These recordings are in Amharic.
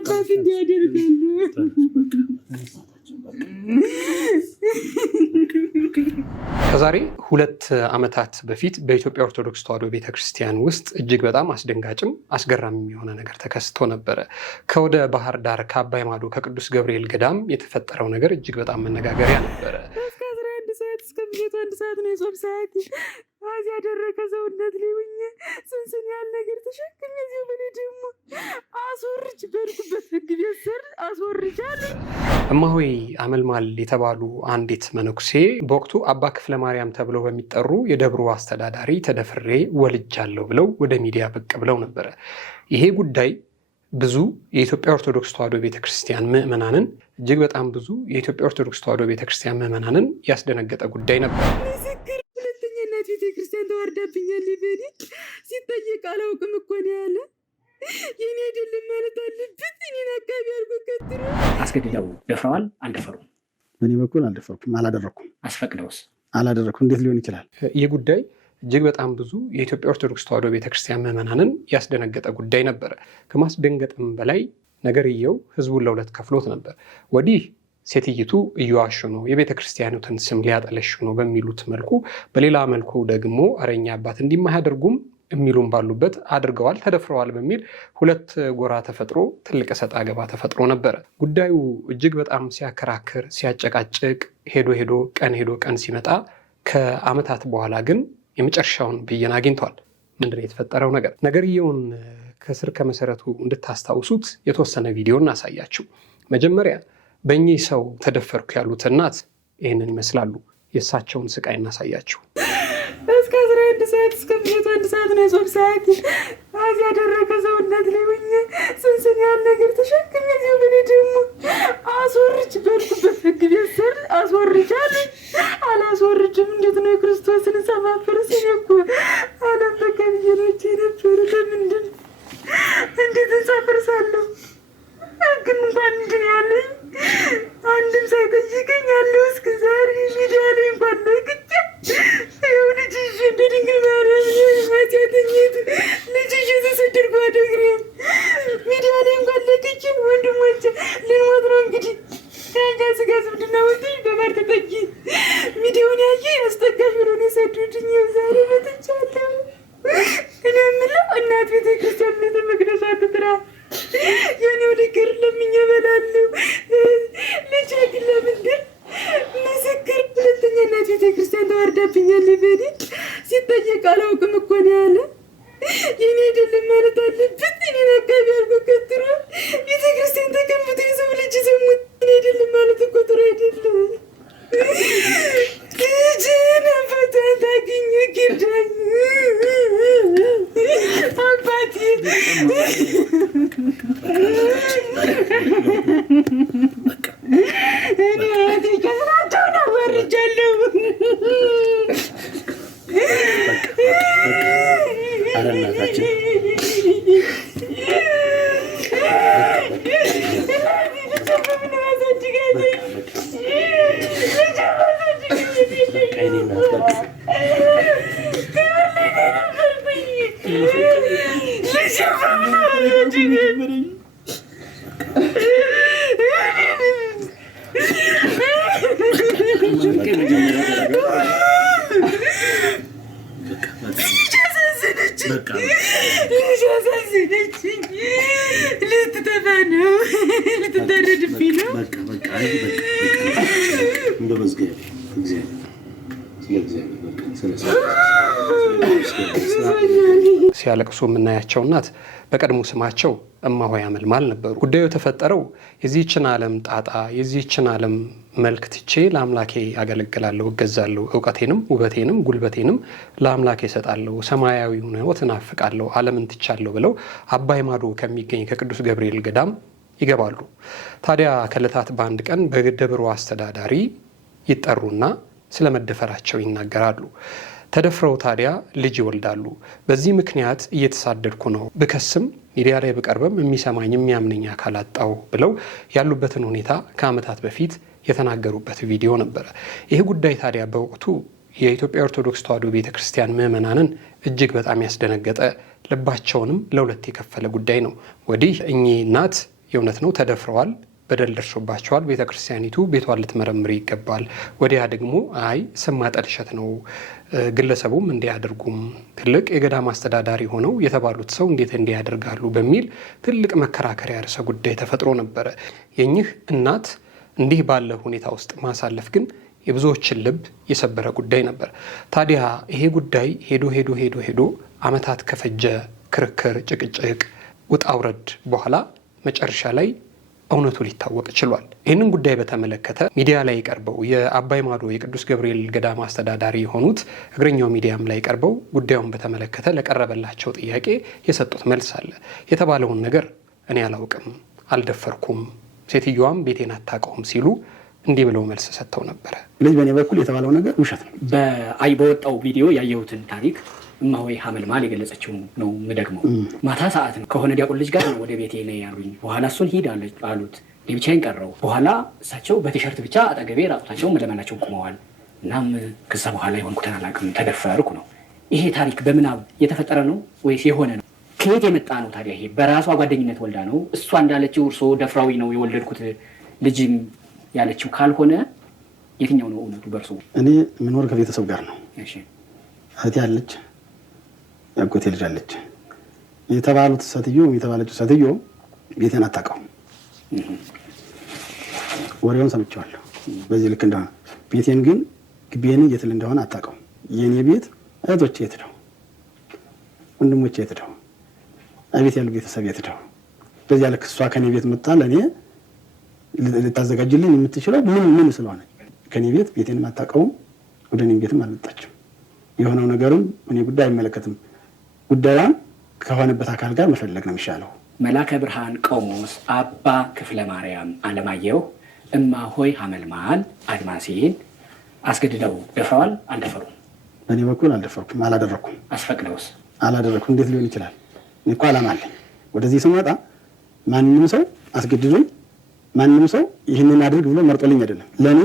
አባት እንዲያደርጋሉ። ከዛሬ 2 ዓመታት በፊት በኢትዮጵያ ኦርቶዶክስ ተዋሕዶ ቤተክርስቲያን ውስጥ እጅግ በጣም አስደንጋጭም አስገራሚም የሆነ ነገር ተከስቶ ነበረ። ከወደ ባህር ዳር ከአባይ ማዶ ከቅዱስ ገብርኤል ገዳም የተፈጠረው ነገር እጅግ በጣም መነጋገሪያ ነበረ። እስከ 11 ሰዓት እስከ ምሽቱ 1 ሰዓት ነው የጾም ሰዓት። አዚ ያደረገ ሰውነት ሊውኝ ስንስን ያል ነገር ተሸክም የዚሁ በኔ ደግሞ አስወርጅ በልኩበት ህግ ቢያሰር አስወርጃል። እማሆይ አመልማል የተባሉ አንዲት መነኩሴ በወቅቱ አባ ክፍለ ማርያም ተብለው በሚጠሩ የደብሩ አስተዳዳሪ ተደፍሬ ወልጃለሁ ብለው ወደ ሚዲያ ብቅ ብለው ነበረ። ይሄ ጉዳይ ብዙ የኢትዮጵያ ኦርቶዶክስ ተዋሕዶ ቤተክርስቲያን ምዕመናንን እጅግ በጣም ብዙ የኢትዮጵያ ኦርቶዶክስ ተዋሕዶ ቤተክርስቲያን ምዕመናንን ያስደነገጠ ጉዳይ ነበር። ምስክር ሁለተኛ እናት ቤተክርስቲያን ተዋርዳብኛል በኔ ሲጠየቅ አላውቅም እኮ ነው ያለ። የኔ አይደለም ማለት አለበት። እኔን አካባቢ አድርጎ ከትሮ አስገድደው ደፍረዋል። አልደፈሩም። በእኔ በኩል አልደፈርኩም፣ አላደረኩም። አስፈቅደውስ አላደረኩም። እንዴት ሊሆን ይችላል? ይህ ጉዳይ እጅግ በጣም ብዙ የኢትዮጵያ ኦርቶዶክስ ተዋሕዶ ቤተክርስቲያን ምዕመናንን ያስደነገጠ ጉዳይ ነበረ። ከማስደንገጥም በላይ ነገርየው ህዝቡን ለሁለት ከፍሎት ነበር። ወዲህ ሴትይቱ እየዋሹ ነው፣ የቤተ ክርስቲያኑትን ስም ሊያጠለሹ ነው በሚሉት መልኩ፣ በሌላ መልኩ ደግሞ አረኛ አባት እንዲማያደርጉም የሚሉም ባሉበት አድርገዋል፣ ተደፍረዋል በሚል 2 ጎራ ተፈጥሮ ትልቅ እሰጥ አገባ ተፈጥሮ ነበረ። ጉዳዩ እጅግ በጣም ሲያከራክር ሲያጨቃጭቅ ሄዶ ቀን ሲመጣ ከዓመታት በኋላ ግን የመጨረሻውን ብይን አግኝቷል። ምንድነው የተፈጠረው ነገር? ነገርየውን ከስር ከመሰረቱ እንድታስታውሱት የተወሰነ ቪዲዮ እናሳያችሁ። መጀመሪያ በእኚህ ሰው ተደፈርኩ ያሉት እናት ይህንን ይመስላሉ። የእሳቸውን ስቃይ እናሳያችሁ። እስከ 11 ሰዓት እስከ ምሽቱ 1 ሰዓት ነው የጾም ሰዓት። አዚ ያደረገ ሰውነት ሊውኝ ስንስን ያል ነገር ተሸክም የዚሁ በኔ ደግሞ አስወርጅ በልኩበት ህግ ቢያሰር አስወርጃል። አላስወርጅም። እንዴት ነው የክርስቶስን ሰማፈርስ? እኔ እኮ አለም በቀብየኖች የነበሩ ለምንድን እንዴት እንሳፈርሳለሁ? ግን እንኳን እንድን ያለኝ አንድም ሳይጠይቀኝ ያለው እስከ ዛሬ ሚዲያ ላይ እንኳን ለቅቄ ይኸው ልጅሽ እንደ ድንግል ማርያም ኃጢአተኝት ልጅሽ የተሰደድኩ አደግሬ ሚዲያ ላይ እንኳን ለቅቄ ወንድሞች ልንሞት ነው እንግዲህ ከእኛ ስጋ ዝምድና ወጥኝ በባር ተጠጊ ሚዲያውን ያየ ያስጠጋሽ ብሎ ነው የሰዱድኝ። ይኸው ዛሬ መጥቻለሁ። እኔ የምለው እናት ቤተክርስቲያን ቤተ መቅደስ አትጥራ የኔው ልግር ለምኜ እበላለሁ። ልጅ ግን ለምንድን ምስክር ሁለተኛ እናት ቤተክርስቲያን ተዋርዳብኛል በኔ ሲጠየቅ አላውቅም እኮ ነው ያለ። የኔ አይደለም ማለት አለበት። እኔን አካባቢ አድርጎ ከትሮ ቤተክርስቲያን ተቀምጦ የሰው ልጅ ሰሙት። እኔ አይደለም ማለት እኮ ጥሩ አይደለም። ልጅን አባቷን ታገኘ ጊርዳኝ አባቴ እኔ ተጨስራቸውን አዋርጃለሁ። አረናታችን ልትጠፋ ነው፣ ልትታረድብኝ ነው። ሲያለቅሱ የምናያቸው እናት በቀድሞ ስማቸው እማሆይ አመልማል ነበሩ። ጉዳዩ የተፈጠረው የዚህችን ዓለም ጣጣ የዚህችን ዓለም መልክ ትቼ ለአምላኬ አገለግላለሁ፣ እገዛለሁ፣ እውቀቴንም ውበቴንም ጉልበቴንም ለአምላኬ እሰጣለሁ፣ ሰማያዊውን ሕይወት እናፍቃለሁ፣ ዓለምን ትቻለሁ ብለው አባይ ማዶ ከሚገኝ ከቅዱስ ገብርኤል ገዳም ይገባሉ። ታዲያ ከዕለታት በአንድ ቀን በደብሩ አስተዳዳሪ ይጠሩና ስለመደፈራቸው ይናገራሉ። ተደፍረው ታዲያ ልጅ ይወልዳሉ። በዚህ ምክንያት እየተሳደድኩ ነው፣ ብከስም ሚዲያ ላይ ብቀርብም የሚሰማኝ የሚያምነኝ አካል አጣሁ ብለው ያሉበትን ሁኔታ ከዓመታት በፊት የተናገሩበት ቪዲዮ ነበረ። ይህ ጉዳይ ታዲያ በወቅቱ የኢትዮጵያ ኦርቶዶክስ ተዋሕዶ ቤተክርስቲያን ምዕመናንን እጅግ በጣም ያስደነገጠ ልባቸውንም ለሁለት የከፈለ ጉዳይ ነው። ወዲህ እኚህ እናት የእውነት ነው ተደፍረዋል፣ በደል ደርሶባቸዋል፣ ቤተ ክርስቲያኒቱ ቤቷን ልትመረምር ይገባል። ወዲያ ደግሞ አይ ስም ማጠልሸት ነው፣ ግለሰቡም እንዲያደርጉም ትልቅ የገዳም አስተዳዳሪ ሆነው የተባሉት ሰው እንዴት እንዲያደርጋሉ በሚል ትልቅ መከራከሪያ ርዕሰ ጉዳይ ተፈጥሮ ነበረ። የኚህ እናት እንዲህ ባለ ሁኔታ ውስጥ ማሳለፍ ግን የብዙዎችን ልብ የሰበረ ጉዳይ ነበር። ታዲያ ይሄ ጉዳይ ሄዶ ዓመታት ከፈጀ ክርክር፣ ጭቅጭቅ፣ ውጣ ውረድ በኋላ መጨረሻ ላይ እውነቱ ሊታወቅ ችሏል። ይህንን ጉዳይ በተመለከተ ሚዲያ ላይ ቀርበው የአባይ ማዶ የቅዱስ ገብርኤል ገዳም አስተዳዳሪ የሆኑት እግረኛው ሚዲያም ላይ ቀርበው ጉዳዩን በተመለከተ ለቀረበላቸው ጥያቄ የሰጡት መልስ አለ። የተባለውን ነገር እኔ አላውቅም፣ አልደፈርኩም፣ ሴትዮዋም ቤቴን አታውቀውም ሲሉ እንዲህ ብለው መልስ ሰጥተው ነበረ። ልጅ በእኔ በኩል የተባለው ነገር ውሸት ነው። በወጣው ቪዲዮ ያየሁትን ታሪክ እማሆይ ሐመልማል የገለጸችው ነው የምደግመው። ማታ ሰዓት ነው ከሆነ ዲያቆን ልጅ ጋር ወደ ቤቴ ነው ያሉኝ። በኋላ እሱን ሂድ አሉት። ብቻዬን ቀረው። በኋላ እሳቸው በቲሸርት ብቻ አጠገቤ ራቁታቸውን መለመናቸውን ቁመዋል። እናም ከዛ በኋላ የሆንኩትን አላውቅም፣ ተደፈርኩ ነው። ይሄ ታሪክ በምናብ የተፈጠረ ነው ወይስ የሆነ ነው? ከየት የመጣ ነው ታዲያ? ይሄ በራሷ ጓደኝነት ወልዳ ነው? እሷ እንዳለችው እርሶ ደፍራዊ ነው የወለድኩት ልጅም ያለችው ካልሆነ የትኛው ነው እውነቱ በእርሶ? እኔ የምኖር ከቤተሰብ ጋር ነው። እህቴ አለች፣ ያጎቴ ልጅ አለች። የተባለችው ሴትዮ ቤቴን አታውቀውም። ወሬውን ሰምቼዋለሁ በዚህ ልክ እንደሆነ። ቤቴን ግን ግቤን የት እንደሆነ አታውቀውም። የኔ ቤት እህቶቼ የት ነው? ወንድሞቼ የት ነው? አቤት ያሉ ቤተሰብ የት ነው? በዚያ ልክ እሷ ከኔ ቤት መጣ ለኔ ልታዘጋጅልኝ የምትችለው ምን ስለሆነ ከኔ ቤቴን አታውቀውም። ወደ እኔ ቤትም አልመጣችም። የሆነው ነገርም እኔ ጉዳይ አይመለከትም። ጉዳዩን ከሆነበት አካል ጋር መፈለግ ነው የሚሻለው። መላከ ብርሃን ቆሞስ አባ ክፍለ ማርያም አለማየሁ እማሆይ ሐመልማል አድማሴን አስገድደው ደፍረዋል አልደፈሩም? በእኔ በኩል አልደፈርኩም፣ አላደረኩም። አስፈቅደውስ? አላደረኩም። እንዴት ሊሆን ይችላል? እኔ እኮ ዓላማ አለኝ። ወደዚህ ስመጣ ማንም ሰው አስገድዶኝ ማንም ሰው ይህንን አድርግ ብሎ መርጦልኝ አይደለም። ለእኔ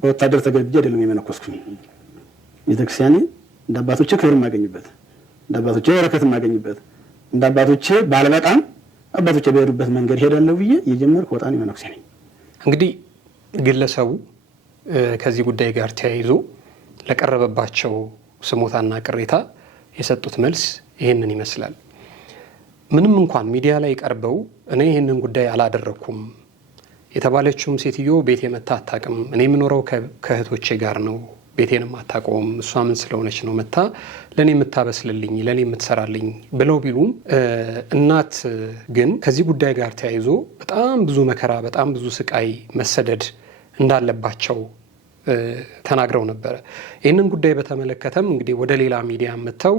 በወታደር ተገድጄ አይደለም የመነኮስኩኝ። ቤተክርስቲያኔ እንደ አባቶቼ ክብር የማገኝበት፣ እንደ አባቶቼ በረከት የማገኝበት፣ እንደ አባቶቼ ባለበጣም አባቶቼ በሄዱበት መንገድ ሄዳለሁ ብዬ የጀመርኩ ወጣኔ መነኩሴ ነኝ። እንግዲህ ግለሰቡ ከዚህ ጉዳይ ጋር ተያይዞ ለቀረበባቸው ስሞታና ቅሬታ የሰጡት መልስ ይህንን ይመስላል። ምንም እንኳን ሚዲያ ላይ ቀርበው እኔ ይህንን ጉዳይ አላደረኩም፣ የተባለችውም ሴትዮ ቤቴ መታ አታውቅም፣ እኔ የምኖረው ከእህቶቼ ጋር ነው፣ ቤቴንም አታውቀውም፣ እሷ ምን ስለሆነች ነው መታ ለእኔ የምታበስልልኝ ለእኔ የምትሰራልኝ ብለው ቢሉም እናት ግን ከዚህ ጉዳይ ጋር ተያይዞ በጣም ብዙ መከራ፣ በጣም ብዙ ስቃይ፣ መሰደድ እንዳለባቸው ተናግረው ነበረ። ይህንን ጉዳይ በተመለከተም እንግዲህ ወደ ሌላ ሚዲያ መጥተው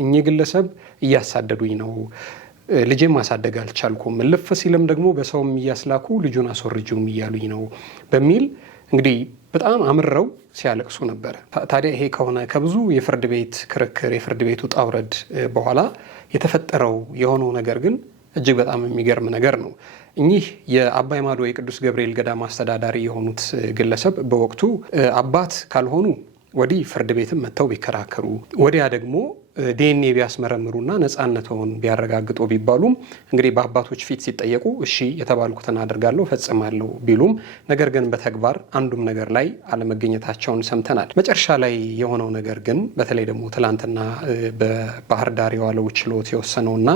እኚህ ግለሰብ እያሳደዱኝ ነው፣ ልጄም ማሳደግ አልቻልኩም፣ እልፍ ሲልም ደግሞ በሰውም እያስላኩ ልጁን አስወርጁም እያሉኝ ነው በሚል እንግዲህ በጣም አምረው ሲያለቅሱ ነበረ። ታዲያ ይሄ ከሆነ ከብዙ የፍርድ ቤት ክርክር፣ የፍርድ ቤት ውጣ ውረድ በኋላ የተፈጠረው የሆነው ነገር ግን እጅግ በጣም የሚገርም ነገር ነው። እኚህ የአባይ ማዶ የቅዱስ ገብርኤል ገዳም አስተዳዳሪ የሆኑት ግለሰብ በወቅቱ አባት ካልሆኑ ወዲህ ፍርድ ቤትም መጥተው ቢከራከሩ፣ ወዲያ ደግሞ ዲኤንኤ ቢያስመረምሩና ነፃነቱን ቢያረጋግጡ ቢባሉም እንግዲህ በአባቶች ፊት ሲጠየቁ እሺ የተባልኩትን አደርጋለሁ ፈጽማለሁ ቢሉም ነገር ግን በተግባር አንዱም ነገር ላይ አለመገኘታቸውን ሰምተናል። መጨረሻ ላይ የሆነው ነገር ግን በተለይ ደግሞ ትላንትና በባህር ዳር የዋለው ችሎት የወሰነውና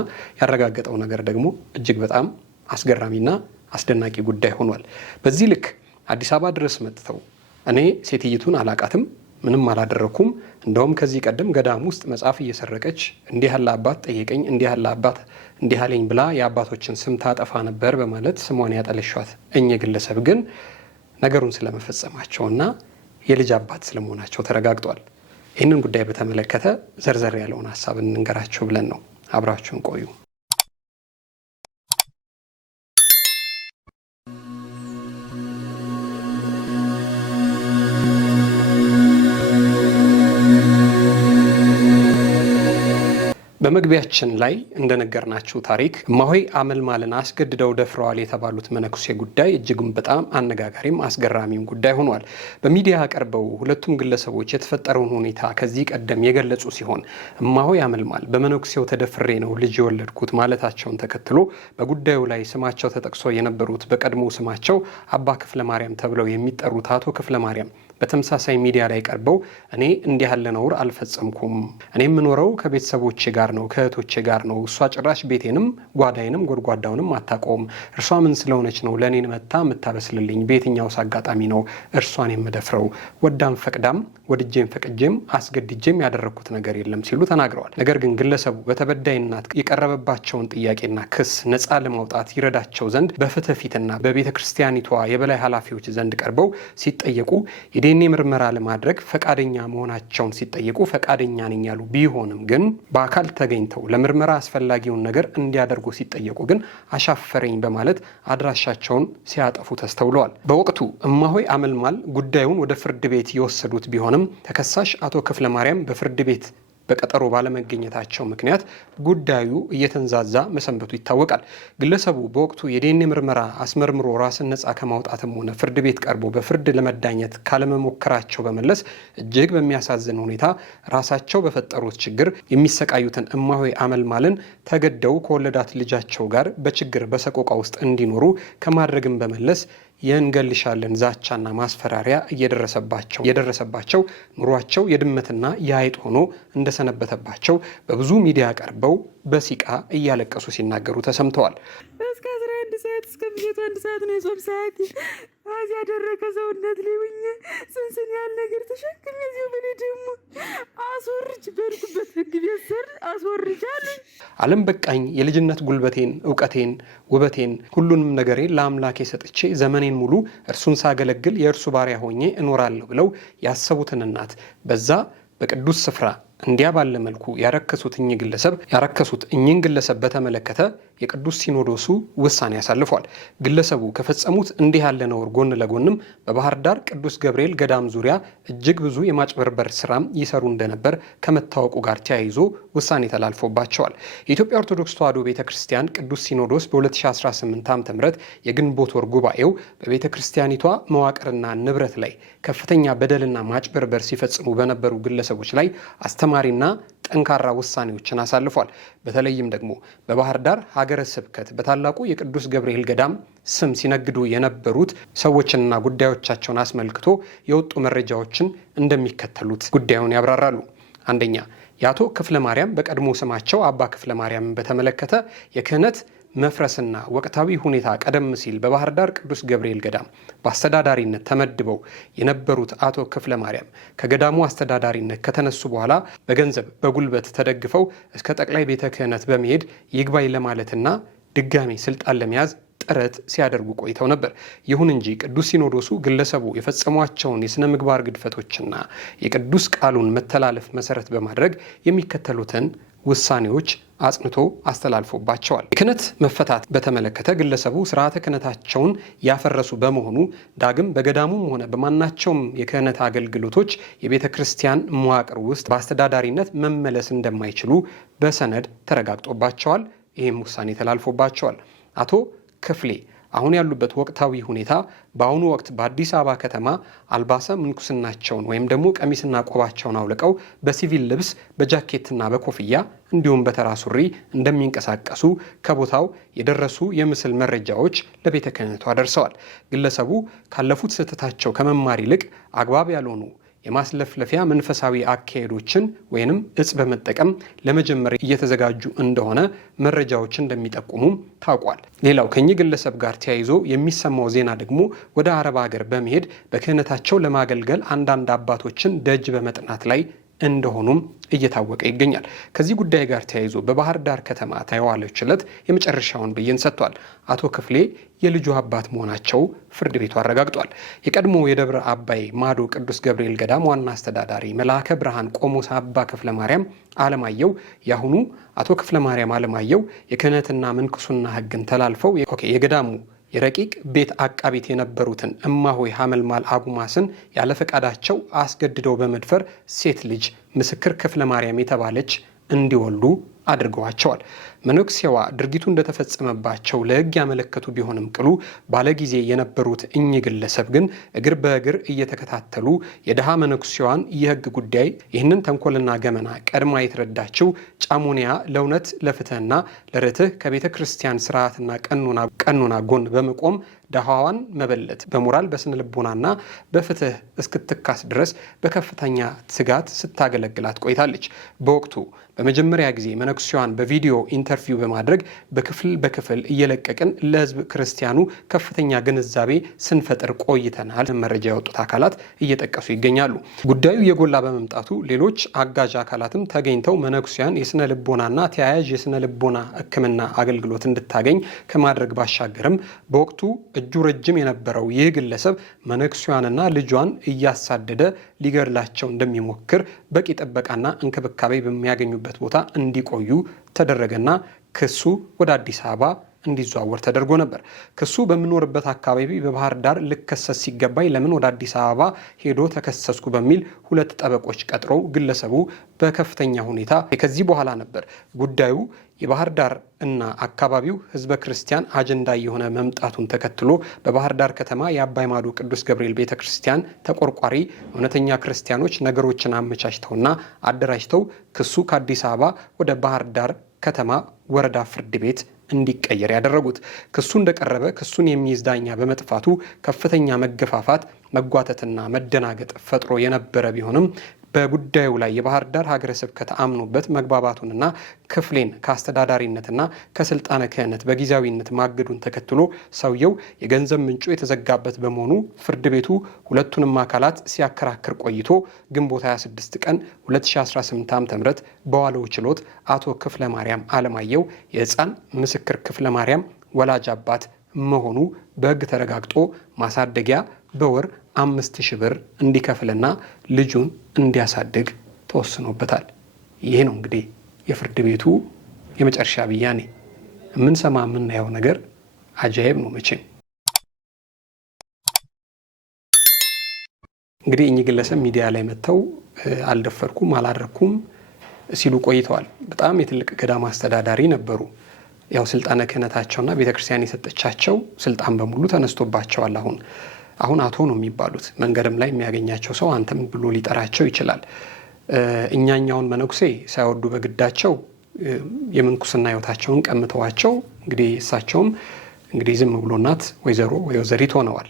ያረጋገጠው ነገር ደግሞ እጅግ በጣም አስገራሚና አስደናቂ ጉዳይ ሆኗል። በዚህ ልክ አዲስ አበባ ድረስ መጥተው እኔ ሴትይቱን አላቃትም፣ ምንም አላደረኩም፣ እንደውም ከዚህ ቀደም ገዳም ውስጥ መጽሐፍ እየሰረቀች እንዲህ ያለ አባት ጠየቀኝ፣ እንዲህ ያለ አባት እንዲህ አለኝ ብላ የአባቶችን ስም ታጠፋ ነበር በማለት ስሟን ያጠለሿት እኚህ ግለሰብ ግን ነገሩን ስለመፈጸማቸውና የልጅ አባት ስለመሆናቸው ተረጋግጧል። ይህንን ጉዳይ በተመለከተ ዘርዘር ያለውን ሀሳብ እንንገራቸው ብለን ነው። አብራችሁን ቆዩ። በመግቢያችን ላይ እንደነገርናችሁ ታሪክ እማሆይ አመልማልን አስገድደው ደፍረዋል የተባሉት መነኩሴ ጉዳይ እጅጉን በጣም አነጋጋሪም አስገራሚም ጉዳይ ሆኗል። በሚዲያ ቀርበው ሁለቱም ግለሰቦች የተፈጠረውን ሁኔታ ከዚህ ቀደም የገለጹ ሲሆን እማሆይ አመልማል በመነኩሴው ተደፍሬ ነው ልጅ የወለድኩት ማለታቸውን ተከትሎ በጉዳዩ ላይ ስማቸው ተጠቅሶ የነበሩት በቀድሞ ስማቸው አባ ክፍለ ማርያም ተብለው የሚጠሩት አቶ ክፍለ ማርያም በተመሳሳይ ሚዲያ ላይ ቀርበው እኔ እንዲህ ያለ ነውር አልፈጸምኩም፣ እኔ የምኖረው ከቤተሰቦቼ ጋር ነው፣ ከእህቶቼ ጋር ነው፣ እሷ ጭራሽ ቤቴንም ጓዳይንም ጎድጓዳውንም አታውቀውም፣ እርሷ ምን ስለሆነች ነው ለእኔን መታ የምታበስልልኝ? በየትኛውስ አጋጣሚ ነው እርሷን የምደፍረው? ወዳም ፈቅዳም ወድጄም ፈቅጄም አስገድጄም ያደረግኩት ነገር የለም ሲሉ ተናግረዋል። ነገር ግን ግለሰቡ በተበዳይ እናት የቀረበባቸውን ጥያቄና ክስ ነፃ ለማውጣት ይረዳቸው ዘንድ በፍትህ ፊትና በቤተ ክርስቲያኒቷ የበላይ ኃላፊዎች ዘንድ ቀርበው ሲጠየቁ የዲኤንኤ ምርመራ ለማድረግ ፈቃደኛ መሆናቸውን ሲጠየቁ ፈቃደኛ ነኝ ያሉ ቢሆንም ግን በአካል ተገኝተው ለምርመራ አስፈላጊውን ነገር እንዲያደርጉ ሲጠየቁ ግን አሻፈረኝ በማለት አድራሻቸውን ሲያጠፉ ተስተውለዋል። በወቅቱ እማሆይ አመልማል ጉዳዩን ወደ ፍርድ ቤት የወሰዱት ቢሆንም ተከሳሽ አቶ ክፍለ ማርያም በፍርድ ቤት በቀጠሮ ባለመገኘታቸው ምክንያት ጉዳዩ እየተንዛዛ መሰንበቱ ይታወቃል። ግለሰቡ በወቅቱ የዲኤንኤ ምርመራ አስመርምሮ ራስን ነፃ ከማውጣትም ሆነ ፍርድ ቤት ቀርቦ በፍርድ ለመዳኘት ካለመሞከራቸው በመለስ እጅግ በሚያሳዝን ሁኔታ ራሳቸው በፈጠሩት ችግር የሚሰቃዩትን እማሆይ አመልማልን ተገደው ከወለዳት ልጃቸው ጋር በችግር በሰቆቃ ውስጥ እንዲኖሩ ከማድረግም በመለስ የእንገልሻለን ዛቻና ማስፈራሪያ የደረሰባቸው ኑሯቸው የድመትና የአይጥ ሆኖ እንደሰነበተባቸው በብዙ ሚዲያ ቀርበው በሲቃ እያለቀሱ ሲናገሩ ተሰምተዋል። እስከ 11 ሰዓት እስከ ምሽቱ 1 ሰዓት ነው የጾም ሰዓት። አዚ ያደረገ ሰውነት ሊውኝ ስንስን ያለ ነገር ተሸክም የዚሁ በኔ ደግሞ አስወርጅ በልኩበት ህግ ቢያሰር አስወርጃል። ዓለም በቃኝ የልጅነት ጉልበቴን፣ እውቀቴን፣ ውበቴን ሁሉንም ነገሬ ለአምላኬ ሰጥቼ ዘመኔን ሙሉ እርሱን ሳገለግል የእርሱ ባሪያ ሆኜ እኖራለሁ ብለው ያሰቡትን እናት በዛ በቅዱስ ስፍራ እንዲያ ባለ መልኩ ያረከሱት እኚህን ግለሰብ በተመለከተ የቅዱስ ሲኖዶሱ ውሳኔ ያሳልፏል። ግለሰቡ ከፈጸሙት እንዲህ ያለ ነውር ጎን ለጎንም በባህር ዳር ቅዱስ ገብርኤል ገዳም ዙሪያ እጅግ ብዙ የማጭበርበር ስራም ይሰሩ እንደነበር ከመታወቁ ጋር ተያይዞ ውሳኔ ተላልፎባቸዋል። የኢትዮጵያ ኦርቶዶክስ ተዋሕዶ ቤተክርስቲያን ቅዱስ ሲኖዶስ በ2018 ዓ.ም የግንቦት ወር ጉባኤው በቤተክርስቲያኒቷ መዋቅርና ንብረት ላይ ከፍተኛ በደልና ማጭበርበር ሲፈጽሙ በነበሩ ግለሰቦች ላይ አስተማሪና ጠንካራ ውሳኔዎችን አሳልፏል። በተለይም ደግሞ በባህር ዳር ሀገረ ስብከት በታላቁ የቅዱስ ገብርኤል ገዳም ስም ሲነግዱ የነበሩት ሰዎችንና ጉዳዮቻቸውን አስመልክቶ የወጡ መረጃዎችን እንደሚከተሉት ጉዳዩን ያብራራሉ። አንደኛ፣ የአቶ ክፍለ ማርያም በቀድሞ ስማቸው አባ ክፍለ ማርያምን በተመለከተ የክህነት መፍረስና ወቅታዊ ሁኔታ ቀደም ሲል በባህር ዳር ቅዱስ ገብርኤል ገዳም በአስተዳዳሪነት ተመድበው የነበሩት አቶ ክፍለ ማርያም ከገዳሙ አስተዳዳሪነት ከተነሱ በኋላ በገንዘብ በጉልበት ተደግፈው እስከ ጠቅላይ ቤተ ክህነት በመሄድ ይግባኝ ለማለትና ድጋሚ ስልጣን ለመያዝ ጥረት ሲያደርጉ ቆይተው ነበር። ይሁን እንጂ ቅዱስ ሲኖዶሱ ግለሰቡ የፈጸሟቸውን የሥነ ምግባር ግድፈቶችና የቅዱስ ቃሉን መተላለፍ መሰረት በማድረግ የሚከተሉትን ውሳኔዎች አጽንቶ አስተላልፎባቸዋል። የክህነት መፈታት በተመለከተ ግለሰቡ ስርዓተ ክህነታቸውን ያፈረሱ በመሆኑ ዳግም በገዳሙም ሆነ በማናቸውም የክህነት አገልግሎቶች የቤተ ክርስቲያን መዋቅር ውስጥ በአስተዳዳሪነት መመለስ እንደማይችሉ በሰነድ ተረጋግጦባቸዋል። ይህም ውሳኔ ተላልፎባቸዋል። አቶ ክፍሌ አሁን ያሉበት ወቅታዊ ሁኔታ በአሁኑ ወቅት በአዲስ አበባ ከተማ አልባሰ ምንኩስናቸውን ወይም ደግሞ ቀሚስና ቆባቸውን አውልቀው በሲቪል ልብስ በጃኬትና በኮፍያ እንዲሁም በተራ ሱሪ እንደሚንቀሳቀሱ ከቦታው የደረሱ የምስል መረጃዎች ለቤተ ክህነቷ ደርሰዋል። ግለሰቡ ካለፉት ስህተታቸው ከመማር ይልቅ አግባብ ያልሆኑ የማስለፍለፊያ መንፈሳዊ አካሄዶችን ወይንም እጽ በመጠቀም ለመጀመር እየተዘጋጁ እንደሆነ መረጃዎች እንደሚጠቁሙም ታውቋል። ሌላው ከኚህ ግለሰብ ጋር ተያይዞ የሚሰማው ዜና ደግሞ ወደ አረብ ሀገር በመሄድ በክህነታቸው ለማገልገል አንዳንድ አባቶችን ደጅ በመጥናት ላይ እንደሆኑም እየታወቀ ይገኛል። ከዚህ ጉዳይ ጋር ተያይዞ በባህር ዳር ከተማ የዋለው ችሎት የመጨረሻውን ብይን ሰጥቷል። አቶ ክፍሌ የልጁ አባት መሆናቸው ፍርድ ቤቱ አረጋግጧል። የቀድሞ የደብረ አባይ ማዶ ቅዱስ ገብርኤል ገዳም ዋና አስተዳዳሪ መልአከ ብርሃን ቆሞስ አባ ክፍለ ማርያም አለማየሁ የአሁኑ አቶ ክፍለ ማርያም አለማየሁ የክህነትና ምንኩስና ሕግን ተላልፈው የገዳሙ የረቂቅ ቤት አቃቢት የነበሩትን እማሆይ ሐመልማል አጉማስን ያለ ፈቃዳቸው አስገድደው በመድፈር ሴት ልጅ ምስክር ክፍለ ማርያም የተባለች እንዲወልዱ አድርገዋቸዋል። መነኩሴዋ ድርጊቱ እንደተፈጸመባቸው ለሕግ ያመለከቱ ቢሆንም ቅሉ ባለጊዜ የነበሩት እኚህ ግለሰብ ግን እግር በእግር እየተከታተሉ የድሃ መነኩሴዋን የሕግ ጉዳይ ይህንን ተንኮልና ገመና ቀድማ የተረዳችው ጫሙኒያ ለእውነት ለፍትህና ለርትህ ከቤተ ክርስቲያን ስርዓትና ቀኖና ጎን በመቆም ድሃዋን መበለት በሞራል በስነ ልቦናና በፍትህ እስክትካስ ድረስ በከፍተኛ ትጋት ስታገለግላት ቆይታለች። በወቅቱ በመጀመሪያ ጊዜ መነኩሴዋን በቪዲዮ ኢንተርቪው በማድረግ በክፍል እየለቀቅን ለህዝብ ክርስቲያኑ ከፍተኛ ግንዛቤ ስንፈጥር ቆይተናል መረጃ ያወጡት አካላት እየጠቀሱ ይገኛሉ። ጉዳዩ የጎላ በመምጣቱ ሌሎች አጋዥ አካላትም ተገኝተው መነኩሴዋን የስነ ልቦናና ተያያዥ የስነ ልቦና ሕክምና አገልግሎት እንድታገኝ ከማድረግ ባሻገርም በወቅቱ እጁ ረጅም የነበረው ይህ ግለሰብ መነኩሴዋንና ልጇን እያሳደደ ሊገድላቸው እንደሚሞክር በቂ ጥበቃና እንክብካቤ በሚያገኙበት ቦታ እንዲቆዩ ተደረገና ክሱ ወደ አዲስ አበባ እንዲዘዋወር ተደርጎ ነበር። ክሱ በምኖርበት አካባቢ በባህር ዳር ልከሰስ ሲገባኝ ለምን ወደ አዲስ አበባ ሄዶ ተከሰስኩ በሚል 2 ጠበቆች ቀጥረው ግለሰቡ በከፍተኛ ሁኔታ ከዚህ በኋላ ነበር ጉዳዩ የባህር ዳር እና አካባቢው ህዝበ ክርስቲያን አጀንዳ የሆነ መምጣቱን ተከትሎ በባህር ዳር ከተማ የአባይ ማዶ ቅዱስ ገብርኤል ቤተክርስቲያን ተቆርቋሪ እውነተኛ ክርስቲያኖች ነገሮችን አመቻችተውና አደራጅተው ክሱ ከአዲስ አበባ ወደ ባህር ዳር ከተማ ወረዳ ፍርድ ቤት እንዲቀየር ያደረጉት። ክሱ እንደቀረበ ክሱን የሚይዝ ዳኛ በመጥፋቱ ከፍተኛ መገፋፋት፣ መጓተትና መደናገጥ ፈጥሮ የነበረ ቢሆንም በጉዳዩ ላይ የባህር ዳር ሀገረ ስብከት አምኖበት መግባባቱንና ክፍሌን ከአስተዳዳሪነትና ከስልጣነ ክህነት በጊዜያዊነት ማገዱን ተከትሎ ሰውየው የገንዘብ ምንጩ የተዘጋበት በመሆኑ ፍርድ ቤቱ ሁለቱንም አካላት ሲያከራክር ቆይቶ ግንቦት 26 ቀን 2018 ዓ.ም በዋለው ችሎት አቶ ክፍለ ማርያም አለማየሁ የህፃን ምስክር ክፍለ ማርያም ወላጅ አባት መሆኑ በሕግ ተረጋግጦ ማሳደጊያ በወር 5,000 ብር እንዲከፍልና ልጁን እንዲያሳድግ ተወስኖበታል። ይሄ ነው እንግዲህ የፍርድ ቤቱ የመጨረሻ ብያኔ። የምንሰማ የምናየው ነገር አጃይብ ነው መቼም። እንግዲህ እኚህ ግለሰብ ሚዲያ ላይ መጥተው አልደፈርኩም አላደረኩም ሲሉ ቆይተዋል። በጣም የትልቅ ገዳም አስተዳዳሪ ነበሩ። ያው ስልጣነ ክህነታቸውና ቤተክርስቲያን የሰጠቻቸው ስልጣን በሙሉ ተነስቶባቸዋል። አሁን አቶ ነው የሚባሉት። መንገድም ላይ የሚያገኛቸው ሰው አንተም ብሎ ሊጠራቸው ይችላል። እኛኛውን መነኩሴ ሳይወዱ በግዳቸው የምንኩስና ህይወታቸውን ቀምተዋቸው እንግዲህ እሳቸውም እንግዲህ ዝም ብሎ እናት ወይዘሮ ወይ ወይዘሪት ሆነዋል።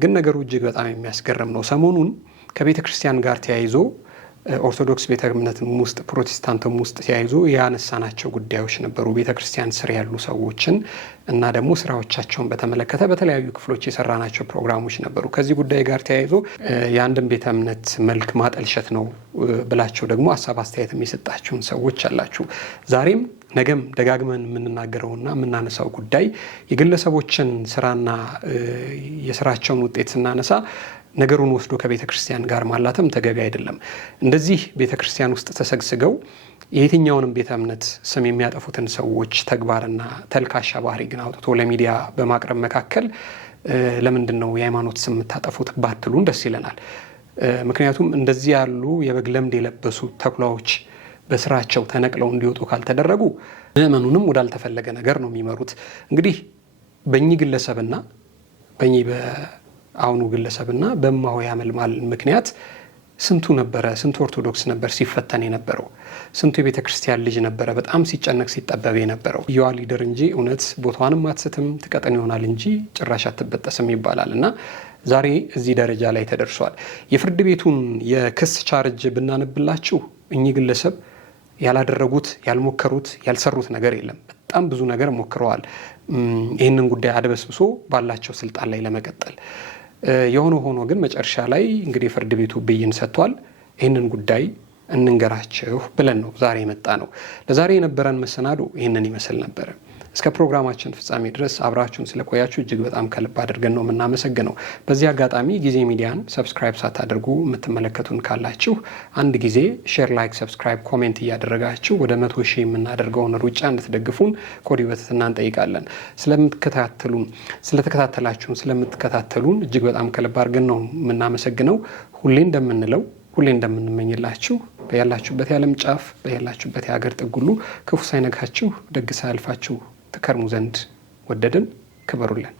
ግን ነገሩ እጅግ በጣም የሚያስገርም ነው። ሰሞኑን ከቤተ ክርስቲያን ጋር ተያይዞ ኦርቶዶክስ ቤተ እምነትም ውስጥ ፕሮቴስታንትም ውስጥ ተያይዞ ያነሳናቸው ጉዳዮች ነበሩ። ቤተ ክርስቲያን ስር ያሉ ሰዎችን እና ደግሞ ስራዎቻቸውን በተመለከተ በተለያዩ ክፍሎች የሰራናቸው ፕሮግራሞች ነበሩ። ከዚህ ጉዳይ ጋር ተያይዞ የአንድን ቤተ እምነት መልክ ማጠልሸት ነው ብላቸው ደግሞ ሀሳብ አስተያየት የሰጣችሁን ሰዎች አላችሁ። ዛሬም ነገም ደጋግመን የምንናገረውና የምናነሳው ጉዳይ የግለሰቦችን ስራና የስራቸውን ውጤት ስናነሳ ነገሩን ወስዶ ከቤተ ክርስቲያን ጋር ማላተም ተገቢ አይደለም። እንደዚህ ቤተ ክርስቲያን ውስጥ ተሰግስገው የየትኛውንም ቤተ እምነት ስም የሚያጠፉትን ሰዎች ተግባርና ተልካሻ ባህሪ ግን አውጥቶ ለሚዲያ በማቅረብ መካከል ለምንድን ነው የሃይማኖት ስም የምታጠፉት ባትሉን ደስ ይለናል። ምክንያቱም እንደዚህ ያሉ የበግ ለምድ የለበሱ ተኩላዎች በስራቸው ተነቅለው እንዲወጡ ካልተደረጉ ምዕመኑንም ወዳልተፈለገ ነገር ነው የሚመሩት። እንግዲህ በእኚህ ግለሰብና አሁኑ ግለሰብና በእማሆይ ሐመልማል ምክንያት ስንቱ ኦርቶዶክስ ነበር ሲፈተን የነበረው፣ ስንቱ የቤተ ክርስቲያን ልጅ ነበረ በጣም ሲጨነቅ ሲጠበብ የነበረው። የዋ ሊደር እንጂ እውነት ቦታዋንም አትስትም ትቀጥን ይሆናል እንጂ ጭራሽ አትበጠስም ይባላል እና ዛሬ እዚህ ደረጃ ላይ ተደርሷል። የፍርድ ቤቱን የክስ ቻርጅ ብናነብላችሁ እኚህ ግለሰብ ያላደረጉት ያልሞከሩት ያልሰሩት ነገር የለም። በጣም ብዙ ነገር ሞክረዋል ይህንን ጉዳይ አድበስብሶ ባላቸው ስልጣን ላይ ለመቀጠል። የሆነ ሆኖ ግን መጨረሻ ላይ እንግዲህ ፍርድ ቤቱ ብይን ሰጥቷል። ይህንን ጉዳይ እንንገራችሁ ብለን ነው ዛሬ የመጣ ነው። ለዛሬ የነበረን መሰናዶ ይህንን ይመስል ነበረ። እስከ ፕሮግራማችን ፍጻሜ ድረስ አብራችሁን ስለቆያችሁ እጅግ በጣም ከልብ አድርገን ነው የምናመሰግነው። በዚህ አጋጣሚ ጊዜ ሚዲያን ሰብስክራይብ ሳታደርጉ የምትመለከቱን ካላችሁ አንድ ጊዜ ሼር፣ ላይክ፣ ሰብስክራይብ፣ ኮሜንት እያደረጋችሁ ወደ 100,000 የምናደርገውን ሩጫ እንድትደግፉን ከወዲሁ በትህትና እንጠይቃለን። ስለተከታተላችሁን እጅግ በጣም ከልብ አድርገን ነው የምናመሰግነው። ሁሌ እንደምንለው ሁሌ እንደምንመኝላችሁ በያላችሁበት የዓለም ጫፍ በያላችሁበት የሀገር ጥግ ሁሉ ክፉ ሳይነካችሁ ደግ ሳያልፋችሁ ትከርሙ ዘንድ ወደድን። ክበሩልን።